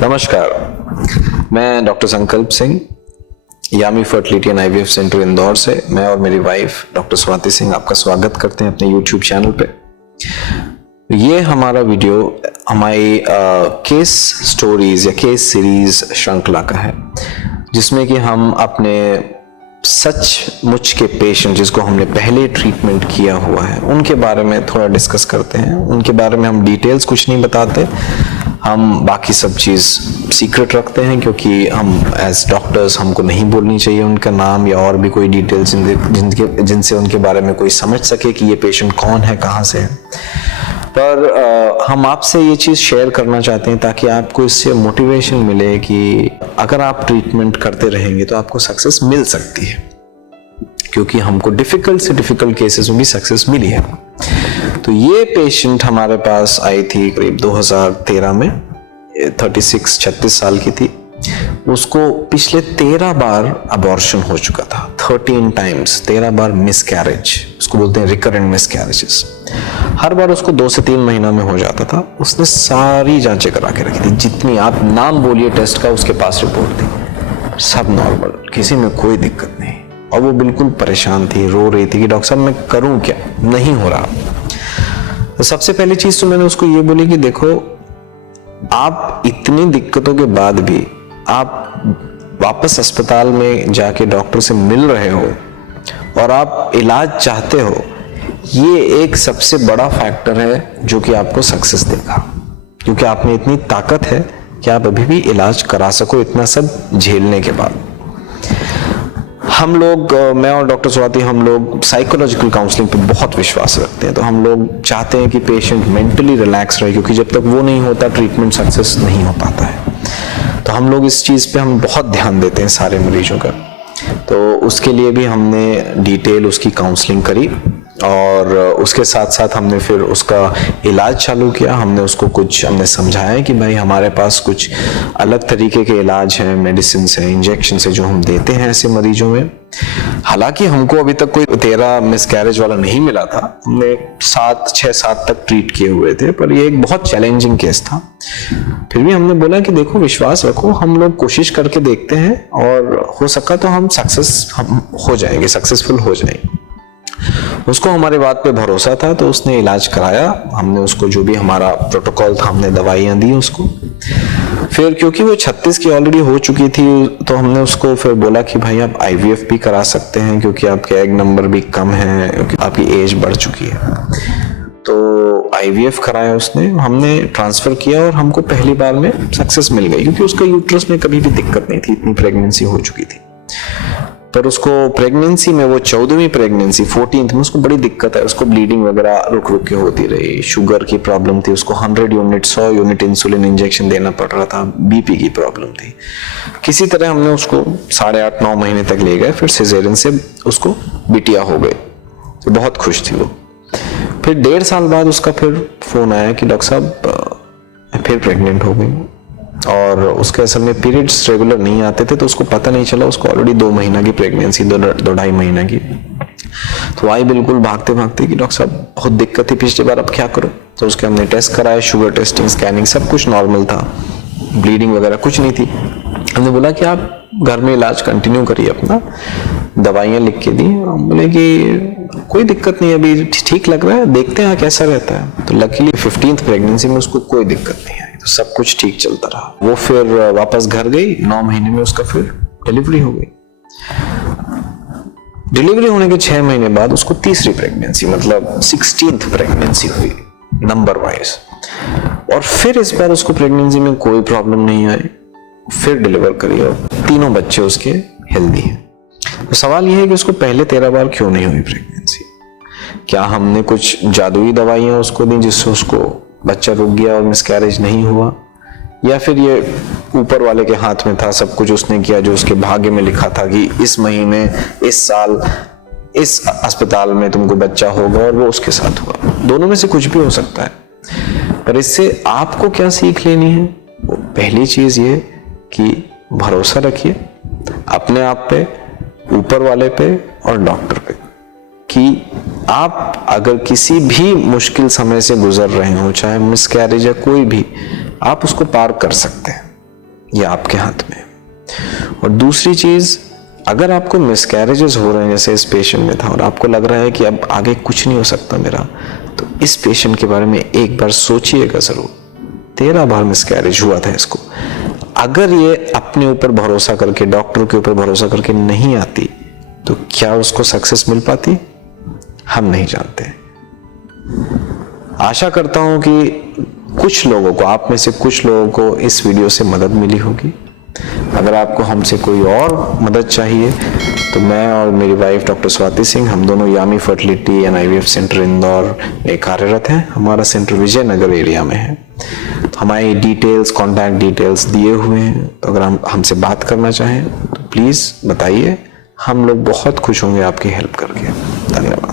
नमस्कार, मैं doctor Sankalp Singh, Yami fertility and IVF centre Indore से मैं और मेरी वाइफ डॉक्टर स्वाति सिंह आपका स्वागत करते हैं अपने यूट्यूब चैनल पे। ये हमारा वीडियो हमारी केस स्टोरीज या केस सीरीज श्रृंखला का है, जिसमें कि हम अपने सचमुच के पेशेंट जिसको हमने पहले ट्रीटमेंट किया हुआ है उनके बारे में थोड़ा डिस्कस करते हैं। उनके बारे में हम डिटेल्स कुछ नहीं बताते, हम बाकी सब चीज़ सीक्रेट रखते हैं, क्योंकि हम एज डॉक्टर्स हमको नहीं बोलनी चाहिए उनका नाम या और भी कोई डिटेल्स जिनसे उनके बारे में कोई समझ सके कि ये पेशेंट कौन है, कहाँ से है। पर हम आपसे ये चीज़ शेयर करना चाहते हैं ताकि आपको इससे मोटिवेशन मिले कि अगर आप ट्रीटमेंट करते रहेंगे तो आपको सक्सेस मिल सकती है, क्योंकि हमको डिफिकल्ट से डिफिकल्ट केसेस में भी सक्सेस मिली है। तो ये पेशेंट हमारे पास आई थी करीब 2013 में, 36 साल की थी। उसको पिछले 13 बार अबॉर्शन हो चुका था, 13 टाइम्स, 13 बार मिसकैरेज, उसको बोलते हैं रिकरेंट मिसकैरेजेस। हर बार उसको 2 से 3 महीना में हो जाता था। उसने सारी जांचें करा के रखी थी, जितनी आप नाम बोलिए टेस्ट का उसके पास रिपोर्ट थी, सब नॉर्मल, किसी में कोई दिक्कत नहीं। और वो बिल्कुल परेशान थी, रो रही थी कि डॉक्टर साहब मैं करूं क्या, नहीं हो रहा। तो सबसे पहली चीज तो मैंने उसको ये बोली कि देखो, आप इतनी दिक्कतों के बाद भी आप वापस अस्पताल में जाके डॉक्टर से मिल रहे हो और आप इलाज चाहते हो, ये एक सबसे बड़ा फैक्टर है जो कि आपको सक्सेस देगा, क्योंकि आप में इतनी ताकत है कि आप अभी भी इलाज करा सको इतना सब झेलने के बाद। हम लोग, मैं और डॉक्टर स्वाति, हम लोग साइकोलॉजिकल काउंसलिंग पे बहुत विश्वास रखते हैं। तो हम लोग चाहते हैं कि पेशेंट मेंटली रिलैक्स रहे, क्योंकि जब तक वो नहीं होता ट्रीटमेंट सक्सेस नहीं हो पाता है। तो हम लोग इस चीज़ पे हम बहुत ध्यान देते हैं सारे मरीजों का। तो उसके लिए भी हमने डिटेल उसकी काउंसलिंग करी और उसके साथ साथ हमने फिर उसका इलाज चालू किया। हमने उसको हमने समझाया कि भाई हमारे पास कुछ अलग तरीके के इलाज हैं, मेडिसिन है, इंजेक्शन है, जो हम देते हैं ऐसे मरीजों में। हालांकि हमको अभी तक कोई 13 मिसकैरेज वाला नहीं मिला था, हमने 6-7 तक ट्रीट किए हुए थे, पर ये एक बहुत चैलेंजिंग केस था। फिर भी हमने बोला कि देखो, विश्वास रखो, हम लोग कोशिश करके देखते हैं और हो सका तो हम सक्सेसफुल हो जाएंगे। उसको हमारी बात पे भरोसा था, तो उसने इलाज कराया। हमने उसको जो भी हमारा प्रोटोकॉल था, हमने दवाइयां दी उसको। फिर क्योंकि वो 36 की ऑलरेडी हो चुकी थी, तो हमने उसको फिर बोला कि भाई आप आईवीएफ भी करा सकते हैं, क्योंकि आपके एग नंबर भी कम है, क्योंकि आपकी एज बढ़ चुकी है। तो आईवीएफ कराया उसने, हमने ट्रांसफर किया और हमको पहली बार में सक्सेस मिल गई, क्योंकि उसका यूट्रस में कभी भी दिक्कत नहीं थी, इतनी प्रेगनेंसी हो चुकी थी। पर उसको प्रेगनेंसी में, वो 14वीं प्रेगनेंसी 14th में उसको बड़ी दिक्कत है, उसको ब्लीडिंग वगैरह रुक रुक के होती रही, शुगर की प्रॉब्लम थी, उसको 100 यूनिट इंसुलिन इंजेक्शन देना पड़ रहा था, बीपी की प्रॉब्लम थी। किसी तरह हमने उसको 8.5-9 महीने तक ले गए, फिर सिजेरियन से उसको बिटिया हो गई, तो बहुत खुश थी वो। फिर 1.5 साल बाद उसका फिर फोन आया कि डॉक्टर साहब फिर प्रेग्नेंट हो गई, और उसके असल में पीरियड्स रेगुलर नहीं आते थे, तो उसको पता नहीं चला। उसको ऑलरेडी 2 महीना की प्रेगनेंसी, 2-2.5 महीना की। तो आई बिल्कुल भागते भागते कि डॉक्टर साहब बहुत दिक्कत थी पिछली बार, अब क्या करो। तो उसके हमने टेस्ट कराया, शुगर टेस्टिंग, स्कैनिंग, सब कुछ नॉर्मल था, ब्लीडिंग वगैरह कुछ नहीं थी। हमने बोला कि आप घर में इलाज कंटिन्यू करिए अपना, दवाइयाँ लिख के दी। हम बोले कि कोई दिक्कत नहीं, अभी ठीक लग रहा है, देखते हैं कैसा रहता है। तो लकीली 15th प्रेगनेंसी में उसको कोई दिक्कत नहीं आई, तो सब कुछ ठीक चलता रहा। वो फिर वापस घर गई, 9 महीने में उसका फिर डिलीवरी हो गई। डिलीवरी होने के 6 महीने बाद उसको तीसरी प्रेगनेंसी, मतलब 16th प्रेगनेंसी हुई नंबर वाइज। और फिर इस बार उसको प्रेगनेंसी में कोई प्रॉब्लम नहीं आई, फिर डिलीवर करी और तीनों बच्चे उसके हेल्दी हैं। तो सवाल यह है कि उसको पहले 13 बार क्यों नहीं हुई प्रेगनेंसी? क्या हमने कुछ जादुई दवाइयां उसको दी जिससे उसको बच्चा रुक गया और मिसकैरेज नहीं हुआ, या फिर ये ऊपर वाले के हाथ में था, सब कुछ उसने किया जो उसके भाग्य में लिखा था कि इस महीने, इस साल, इस अस्पताल में तुमको बच्चा होगा, और वो उसके साथ हुआ। दोनों में से कुछ भी हो सकता है। पर इससे आपको क्या सीख लेनी है? पहली चीज ये कि भरोसा रखिए अपने आप पे, ऊपर वाले पे और डॉक्टर पे, कि आप अगर किसी भी मुश्किल समय से गुजर रहे हो, चाहे मिसकैरेज या कोई भी, आप उसको पार कर सकते हैं। ये आपके हाथ में है। और दूसरी चीज, अगर आपको मिसकैरेजेस हो रहे हैं जैसे इस पेशेंट में था और आपको लग रहा है कि अब आगे कुछ नहीं हो सकता मेरा, तो इस पेशेंट के बारे में एक बार सोचिएगा जरूर। 13 बार मिसकैरेज हुआ था इसको। अगर ये अपने ऊपर भरोसा करके, डॉक्टर के ऊपर भरोसा करके नहीं आती तो क्या उसको सक्सेस मिल पाती, हम नहीं जानते। आशा करता हूं कि कुछ लोगों को, आप में से कुछ लोगों को इस वीडियो से मदद मिली होगी। अगर आपको हमसे कोई और मदद चाहिए तो मैं और मेरी वाइफ डॉक्टर स्वाति सिंह, हम दोनों Yami fertility and IVF centre Indore में कार्यरत हैं। हमारा सेंटर विजयनगर एरिया में है। तो हमारी डिटेल्स, कॉन्टैक्ट डिटेल्स दिए हुए हैं। तो अगर हम हमसे बात करना चाहें तो प्लीज़ बताइए। हम लोग बहुत खुश होंगे आपकी हेल्प करके। धन्यवाद।